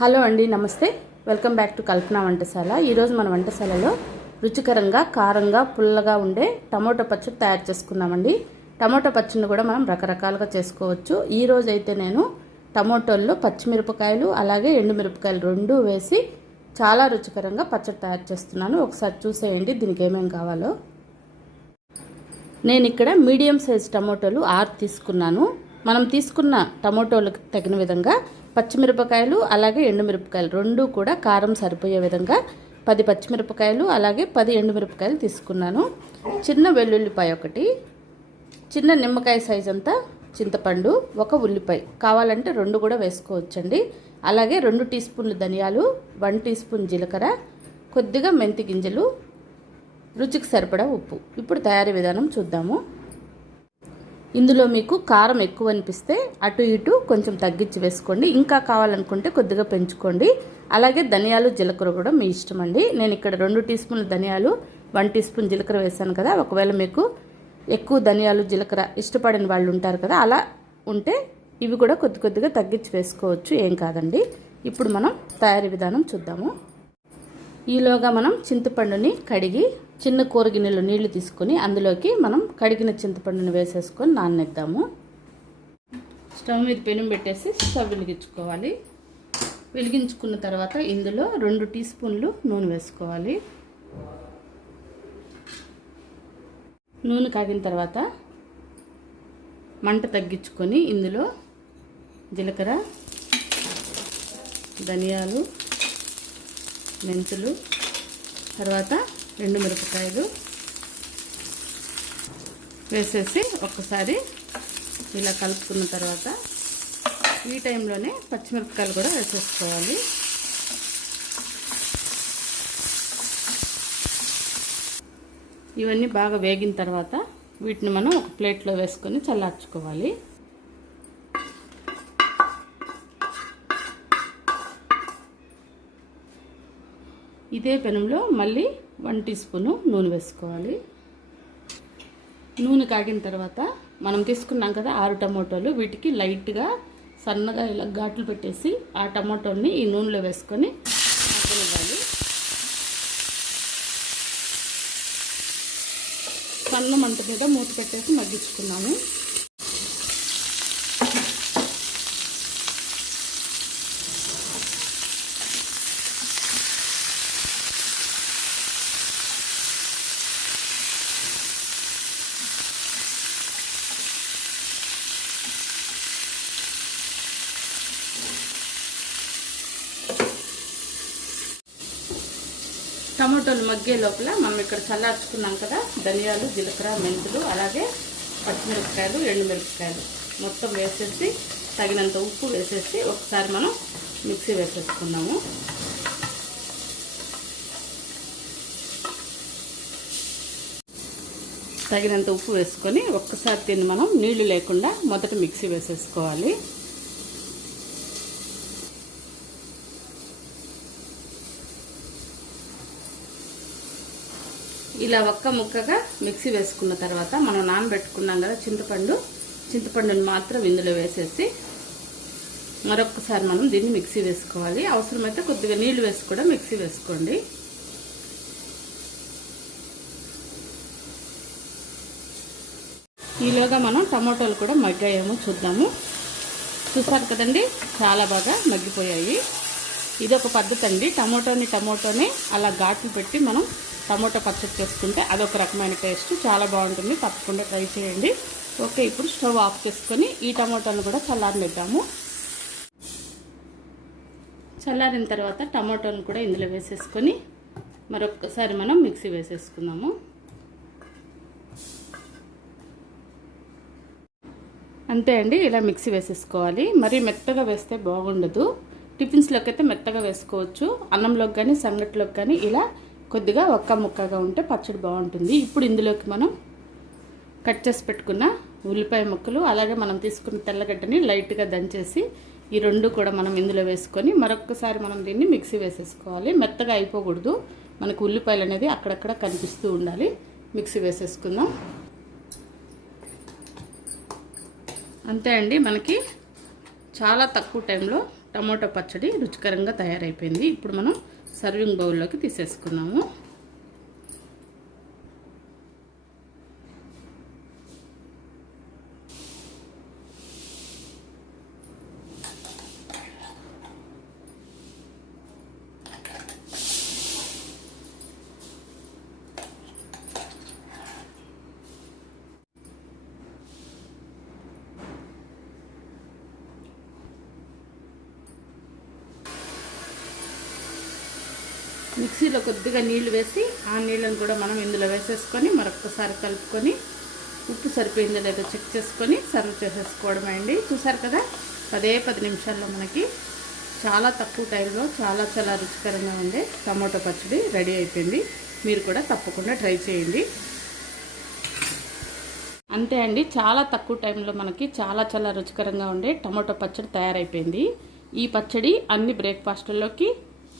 Hello అండి నమస్తే. Welcome back to Kalpana వంటశాల. ఈరోజు మన వంటశాలలో రుచికరంగా కారంగా పుల్లగా ఉండే టమోటో పచ్చడి తయారు చేసుకుందామండి. టమోటో పచ్చడిని కూడా మనం రకరకాలుగా చేసుకోవచ్చు. ఈరోజు అయితే నేను టమోటోల్లో పచ్చిమిరపకాయలు అలాగే ఎండుమిరపకాయలు రెండు వేసి చాలా రుచికరంగా పచ్చడి తయారు చేస్తున్నాను. ఒకసారి చూసేయండి దీనికి ఏమేమి కావాలో. నేను ఇక్కడ మీడియం సైజ్ టమోటోలు ఆరు తీసుకున్నాను. మనం తీసుకున్న టమోటోలకు తగిన విధంగా పచ్చిమిరపకాయలు అలాగే ఎండుమిరపకాయలు రెండు కూడా కారం సరిపోయే విధంగా పది పచ్చిమిరపకాయలు అలాగే పది ఎండుమిరపకాయలు తీసుకున్నాను. చిన్న వెల్లుల్లిపాయ ఒకటి చిన్న నిమ్మకాయ సైజ్ అంతా చింతపండు ఒక ఉల్లిపాయ. కావాలంటే రెండు కూడా వేసుకోవచ్చండి. అలాగే రెండు టీ స్పూన్లు ధనియాలు వన్ టీ స్పూన్ జీలకర్ర కొద్దిగా మెంతి గింజలు రుచికి సరిపడా ఉప్పు. ఇప్పుడు తయారీ విధానం చూద్దాము. ఇందులో మీకు కారం ఎక్కువ అనిపిస్తే అటు ఇటు కొంచెం తగ్గించి వేసుకోండి. ఇంకా కావాలనుకుంటే కొద్దిగా పెంచుకోండి. అలాగే ధనియాలు జీలకర్ర కూడా మీ ఇష్టం అండి. నేను ఇక్కడ రెండు టీ స్పూన్ల ధనియాలు వన్ టీ స్పూన్ జీలకర్ర వేసాను కదా. ఒకవేళ మీకు ఎక్కువ ధనియాలు జీలకర్ర ఇష్టపడిన వాళ్ళు ఉంటారు కదా అలా ఉంటే ఇవి కూడా కొద్ది కొద్దిగా తగ్గించి వేసుకోవచ్చు. ఏం కాదండి. ఇప్పుడు మనం తయారీ విధానం చూద్దాము. ఈలోగా మనం చింతపండుని కడిగి చిన్న కూర గిన్నెలో నీళ్ళు తీసుకొని అందులోకి మనం కడిగిన చింతపండుని వేసేసుకొని నానెద్దాము స్టవ్ మీద పెనం పెట్టేసి స్టవ్ వెలిగించుకోవాలి. వెలిగించుకున్న తర్వాత ఇందులో రెండు టీ స్పూన్లు నూనె వేసుకోవాలి. నూనె కాగిన తర్వాత మంట తగ్గించుకొని ఇందులో జీలకర్ర ధనియాలు మెంతులు తర్వాత రెండు మిరపకాయలు వేసేసి ఒక్కసారి ఇలా కలుపుకున్న తర్వాత ఈ టైంలోనే పచ్చిమిరపకాయలు కూడా వేసేసుకోవాలి. ఇవన్నీ బాగా వేగిన తర్వాత వీటిని మనం ఒక ప్లేట్లో వేసుకొని చల్లార్చుకోవాలి. ఇదే పెనంలో మళ్ళీ వన్ టీ స్పూను నూనె వేసుకోవాలి. నూనె కాగిన తర్వాత మనం తీసుకున్నాం కదా ఆరు టమోటాలు వీటికి లైట్గా సన్నగా ఇలా ఘాట్లు పెట్టేసి ఆ టమోటోని ఈ నూనెలో వేసుకొని మగ్గనివ్వాలి. సన్న మంట మీద మూత పెట్టేసి మగ్గించుకున్నాము. టమాటోలు మగ్గే లోపల మనం ఇక్కడ చల్లార్చుకున్నాం కదా ధనియాలు జీలకర్ర మెంతులు అలాగే పచ్చిమిరపకాయలు ఎండుమిరపకాయలు మొత్తం వేసేసి తగినంత ఉప్పు వేసేసి ఒకసారి మనం మిక్సీ వేసేసుకున్నాము. తగినంత ఉప్పు వేసుకొని ఒక్కసారి తిని మనం నీళ్ళు లేకుండా మొదట మిక్సీ వేసేసుకోవాలి. ఇలా ఒక్క ముక్కగా మిక్సీ వేసుకున్న తర్వాత మనం నానబెట్టుకున్నాం కదా చింతపండు చింతపండుని మాత్రం ఇందులో వేసేసి మరొకసారి మనం దీన్ని మిక్సీ వేసుకోవాలి. అవసరమైతే కొద్దిగా నీళ్ళు వేసి కూడా మిక్సీ వేసుకోండి. ఈలోగా మనం టమాటోలు కూడా మగ్గాయేమో చూద్దాము. చూసారు కదండి? చాలా బాగా మగ్గిపోయాయి. ఇది ఒక పద్ధతి అండి టమోటోని టమోటోని అలా ఘాట్లు పెట్టి మనం టమోటో పచ్చడి చేసుకుంటే అదొక రకమైన టేస్ట్. చాలా బాగుంటుంది. తప్పకుండా ట్రై చేయండి. ఓకే ఇప్పుడు స్టవ్ ఆఫ్ చేసుకొని ఈ టమోటాను కూడా చల్లారనిద్దాము. చల్లారిన తర్వాత టమాటోని కూడా ఇందులో వేసేసుకొని మరొకసారి మనం మిక్సీ వేసేసుకుందాము. అంతే అండి ఇలా మిక్సీ వేసేసుకోవాలి. మరీ మెత్తగా వేస్తే బాగుండదు. టిఫిన్స్లోకి అయితే మెత్తగా వేసుకోవచ్చు. అన్నంలోకి కానీ సంగటిలోకి కానీ ఇలా కొద్దిగా ఒక్క ముక్కగా ఉంటే పచ్చడి బాగుంటుంది. ఇప్పుడు ఇందులోకి మనం కట్ చేసి పెట్టుకున్న ఉల్లిపాయ ముక్కలు అలాగే మనం తీసుకున్న తెల్లగడ్డని లైట్గా దంచేసి ఈ రెండు కూడా మనం ఇందులో వేసుకొని మరొకసారి మనం దీన్ని మిక్సీ వేసేసుకోవాలి. మెత్తగా అయిపోకూడదు. మనకు ఉల్లిపాయలు అనేది అక్కడక్కడ కనిపిస్తూ ఉండాలి. మిక్సీ వేసేసుకుందాం. అంతే అండి మనకి చాలా తక్కువ టైంలో టమాటో పచ్చడి రుచికరంగా తయారైపోయింది. ఇప్పుడు మనం సర్వింగ్ బౌల్లోకి తీసేసుకున్నాము. మిక్సీలో కొద్దిగా నీళ్ళు వేసి ఆ నీళ్ళను కూడా మనం ఇందులో వేసేసుకొని మరొకసారి కలుపుకొని ఉప్పు సరిపోయిందో లేదో చెక్ చేసుకొని సర్వ్ చేసేసుకోవడమే అండి. చూసారు కదా? పదే పది నిమిషాల్లో మనకి చాలా తక్కువ టైంలో చాలా చాలా రుచికరంగా ఉండే టమాటో పచ్చడి రెడీ అయిపోయింది. మీరు కూడా తప్పకుండా ట్రై చేయండి. అంతే అండి. చాలా తక్కువ టైంలో మనకి చాలా చాలా రుచికరంగా ఉండే టమాటో పచ్చడి తయారైపోయింది. ఈ పచ్చడి అన్ని బ్రేక్ఫాస్ట్లోకి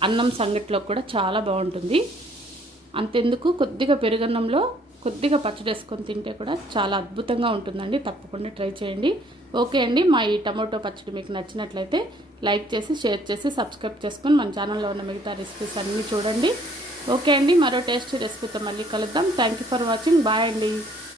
అన్నం సంగటిలో కూడా చాలా బాగుంటుంది. అంతెందుకు కొద్దిగా పెరుగన్నంలో కొద్దిగా పచ్చడి వేసుకొని తింటే కూడా చాలా అద్భుతంగా ఉంటుందండి. తప్పకుండా ట్రై చేయండి. ఓకే అండి మా ఈ టమాటో పచ్చడి మీకు నచ్చినట్లయితే లైక్ చేసి షేర్ చేసి సబ్స్క్రైబ్ చేసుకొని మన ఛానల్లో ఉన్న మిగతా రెసిపీస్ అన్నీ చూడండి. ఓకే అండి మరో టేస్టీ రెసిపీతో మళ్ళీ కలుద్దాం. Thank you for watching. Bye అండి.